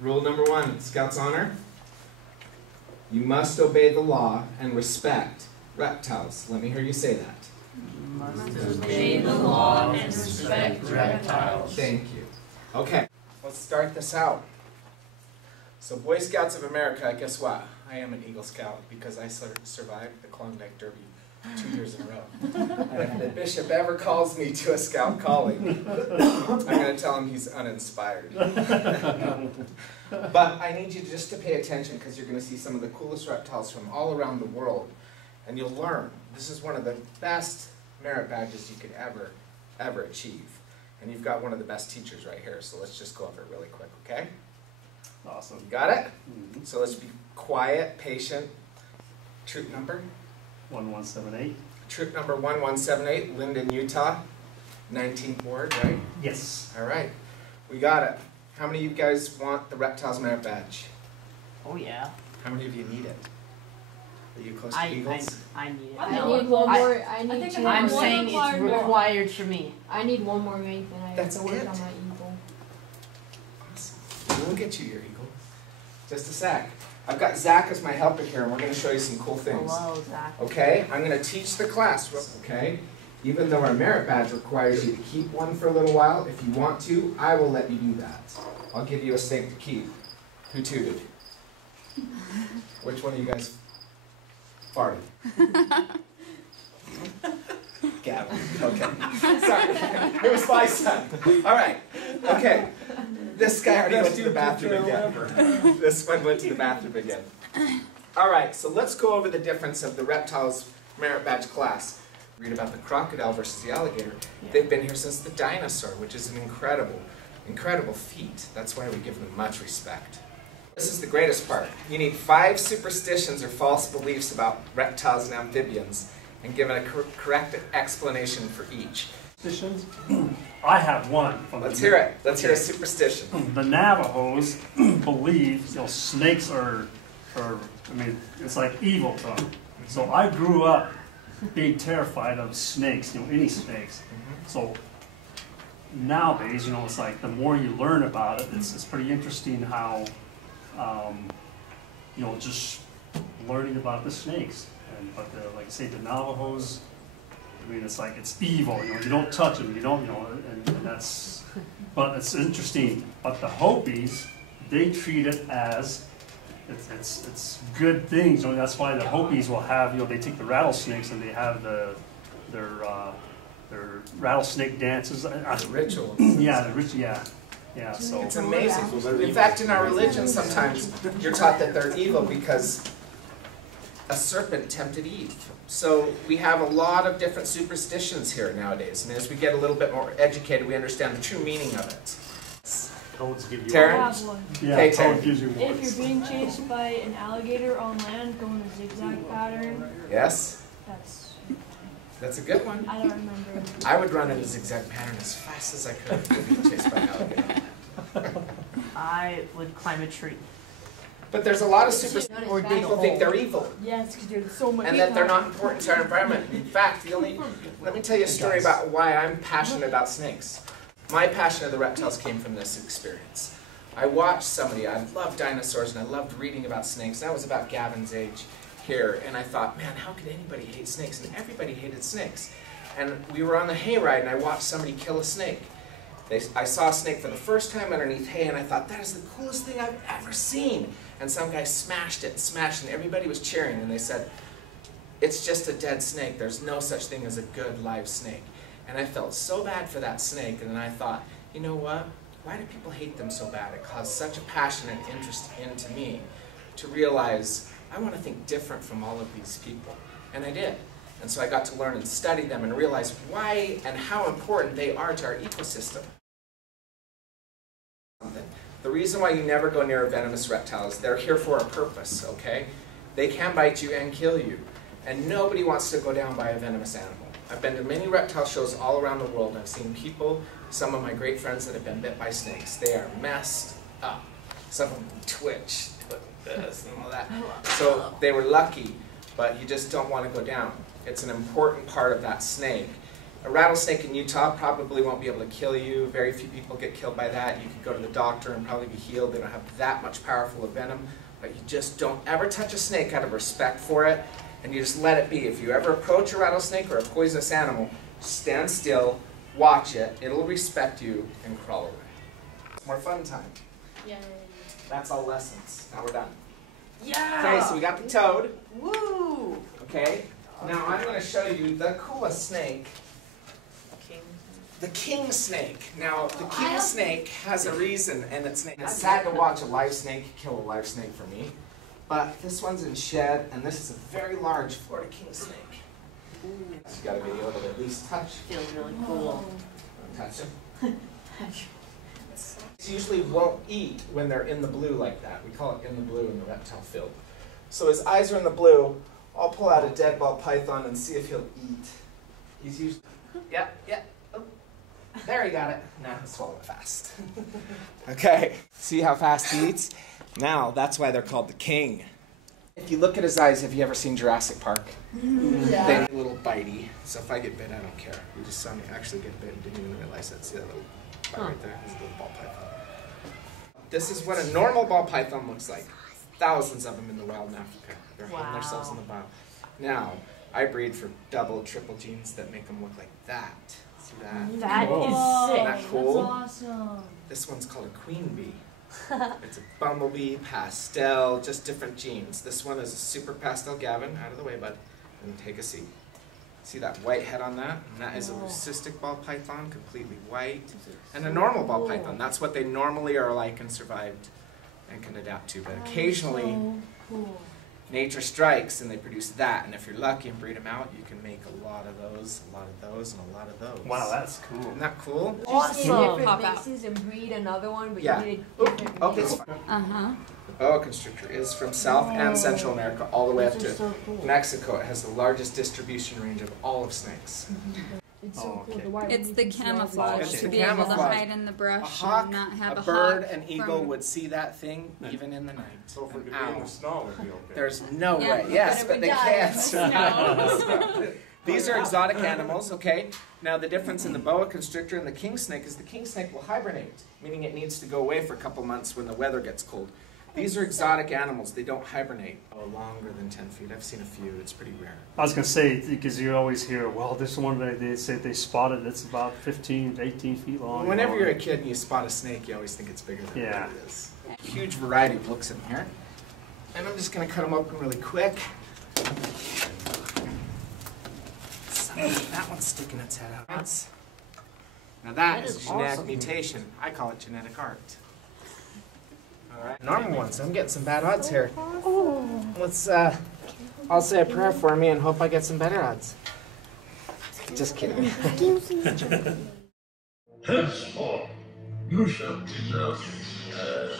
Rule number 1, Scout's Honor. You must obey the law and respect reptiles. Let me hear you say that. You must obey the law and respect reptiles. Thank you. Okay, let's start this out. So Boy Scouts of America, guess what? I am an Eagle Scout because I survived the Klondike Derby 2 years in a row. And if the bishop ever calls me to a scout calling, I'm going to tell him he's uninspired. But I need you just to pay attention because you're going to see some of the coolest reptiles from all around the world. And you'll learn. This is one of the best merit badges you could ever achieve. And you've got one of the best teachers right here, so let's just go over it really quick, okay? Awesome. Got it? Mm-hmm. So let's be quiet, patient. Troop number? 1178. Troop number 1178, Linden, Utah. 19th ward, right? Yes. All right. We got it. How many of you guys want the Reptiles Merit Badge? Oh, yeah. How many of you need it? Are you close to Eagles? I need it. I need one more. I'm saying it's required for me. I need one more rank and I have to work it? on my eagle. Awesome. We'll get you your eagle. Just a sec. I've got Zach as my helper here, and we're going to show you some cool things. Hello, Zach. Okay? I'm going to teach the class, okay? Even though our merit badge requires you to keep one for a little while, if you want to, I will let you do that. I'll give you a snake to keep. Who tooted? Which one of you guys farted? Gavin. Okay. Sorry. It was my son. All right. Okay. This guy already went to the bathroom again. This one went to the bathroom again. All right. So let's go over the difference of the Reptiles Merit Badge class. Read about the crocodile versus the alligator. They've been here since the dinosaur, which is an incredible feat. That's why we give them much respect. This is the greatest part. You need 5 superstitions or false beliefs about reptiles and amphibians, and give a correct explanation for each. Superstitions? I have one. Let's hear it. Let's hear a superstition. The Navajos believe snakes are, I mean, it's like evil to them. So I grew up being terrified of snakes, any snakes. So nowadays, it's like the more you learn about it, it's pretty interesting how, just learning about the snakes. But like I say, the Navajos, I mean, it's like it's evil. You don't touch them. You don't, and that's. But it's interesting. But the Hopis, they treat it as it's good things. That's why the Hopis will have, they take the rattlesnakes and they have their rattlesnake dances. Ritual. Yeah, yeah. So it's amazing. In fact, in our religion, sometimes you're taught that they're evil because a serpent tempted Eve. So we have a lot of different superstitions here nowadays, and as we get a little bit more educated, we understand the true meaning of it. Toads give you Taryn? I have one. Yeah, okay, toad gives you If you're being chased by an alligator on land going a zigzag pattern, Yes? that's a good one. I don't remember. I would run in a zigzag pattern as fast as I could if being chased by an alligator. I would climb a tree. But there's a lot of superstitions where people think they're evil. Yes, because there's so much. And that they're not important to our environment. In fact, let me tell you a story about why I'm passionate about snakes. My passion of the reptiles came from this experience. I watched somebody, I loved dinosaurs and I loved reading about snakes. That was about Gavin's age here. And I thought, man, how could anybody hate snakes? And everybody hated snakes. And we were on the hayride and I watched somebody kill a snake. I saw a snake for the first time underneath hay and I thought, that is the coolest thing I've ever seen. And some guy smashed it, and everybody was cheering. And they said, it's just a dead snake. There's no such thing as a good live snake. And I felt so bad for that snake. And then I thought, you know what? Why do people hate them so bad? It caused such a passion and interest into me to realize I want to think different from all of these people. And I did. And so I got to learn and study them and realize why and how important they are to our ecosystem. The reason why you never go near a venomous reptile is they're here for a purpose, okay? They can bite you and kill you. And nobody wants to go down by a venomous animal. I've been to many reptile shows all around the world. I've seen people, some of my great friends that have been bit by snakes. They are messed up. Some of them twitch, like this and all that. So they were lucky, but you just don't want to go down. It's an important part of that snake A rattlesnake in Utah probably won't be able to kill you. Very few people get killed by that. You could go to the doctor and probably be healed. They don't have that much powerful of venom. But you just don't ever touch a snake out of respect for it, and you just let it be. If you ever approach a rattlesnake or a poisonous animal, stand still, watch it. It'll respect you and crawl away. More fun time. Yay. That's all lessons. Now we're done. Yeah! Okay, so we got the toad. Woo! Okay, now I'm going to show you the coolest snake, King. the king snake. Now, the king snake has a reason, and it's sad to watch a live snake kill a live snake for me, but this one's in shed, and this is a very large Florida king snake. So you got a video that'll at least touch. Feels really cool. Touch him. It usually won't eat when they're in the blue like that. We call it in the blue in the reptile field. So his eyes are in the blue. I'll pull out a dead ball python and see if he'll eat. He's usually, yeah. Oh. There, he got it. Now he'll swallow it fast. Okay, see how fast he eats? Now, that's why they're called the king. If you look at his eyes, have you ever seen Jurassic Park? Yeah. They're a little bitey. So if I get bit, I don't care. You just saw me actually get bit and didn't even realize that. See that little bite right there? It's a little ball python. This is what a normal ball python looks like. Thousands of them in the wild in Africa. They're hiding themselves in the wild. Now, I breed for double, triple genes that make them look like that. See that? That Cool. is sick. Isn't that cool? That's awesome. This one's called a queen bee. It's a bumblebee, pastel, just different genes. This one is a super pastel Gavin. Out of the way, bud. And take a seat. See that white head on that? And that is a leucistic ball python, completely white. And a normal ball python. That's what they normally are like and survived and can adapt to. But occasionally, So cool. nature strikes and they produce that. And if you're lucky and breed them out, you can make a lot of those, and a lot of those. Wow, that's cool. Isn't that cool? Awesome. Different Pop out. mixes and breed another one, but Yeah. you need a Oop, different okay, mix. it's fine. Uh-huh. The Boa Constrictor is from South and Central America all the way up Those are to so cool. Mexico. It has the largest distribution range of all of snakes. It's Oh, so cool. okay. The white It's one, the you can see all camouflage It's to the be able to camouflage. hide in the A brush hawk, and not have a a bird, hawk an eagle from- would see that thing even in the night. So if we An could be in owl. the snow, it'd be okay. There's no Yeah, way. Yes, but but it they would die in the can't. These are exotic animals, okay? Now the difference in the boa constrictor and the king snake is the king snake will hibernate, meaning it needs to go away for a couple months when the weather gets cold. These are exotic animals. They don't hibernate longer than 10 feet. I've seen a few. It's pretty rare. I was going to say, because you always hear, well, this one they say they spotted, it's about 15 to 18 feet long. Whenever you're a kid and you spot a snake, you always think it's bigger than Yeah. what it is. Huge variety of looks in here. And I'm just going to cut them open really quick. That one's sticking its head out. Now that is genetic mutation. I call it genetic art. All right. Normal ones. I'm getting some bad odds here. Let's, I'll say a prayer for me and hope I get some better odds. Just kidding. Henceforth, you shall be known as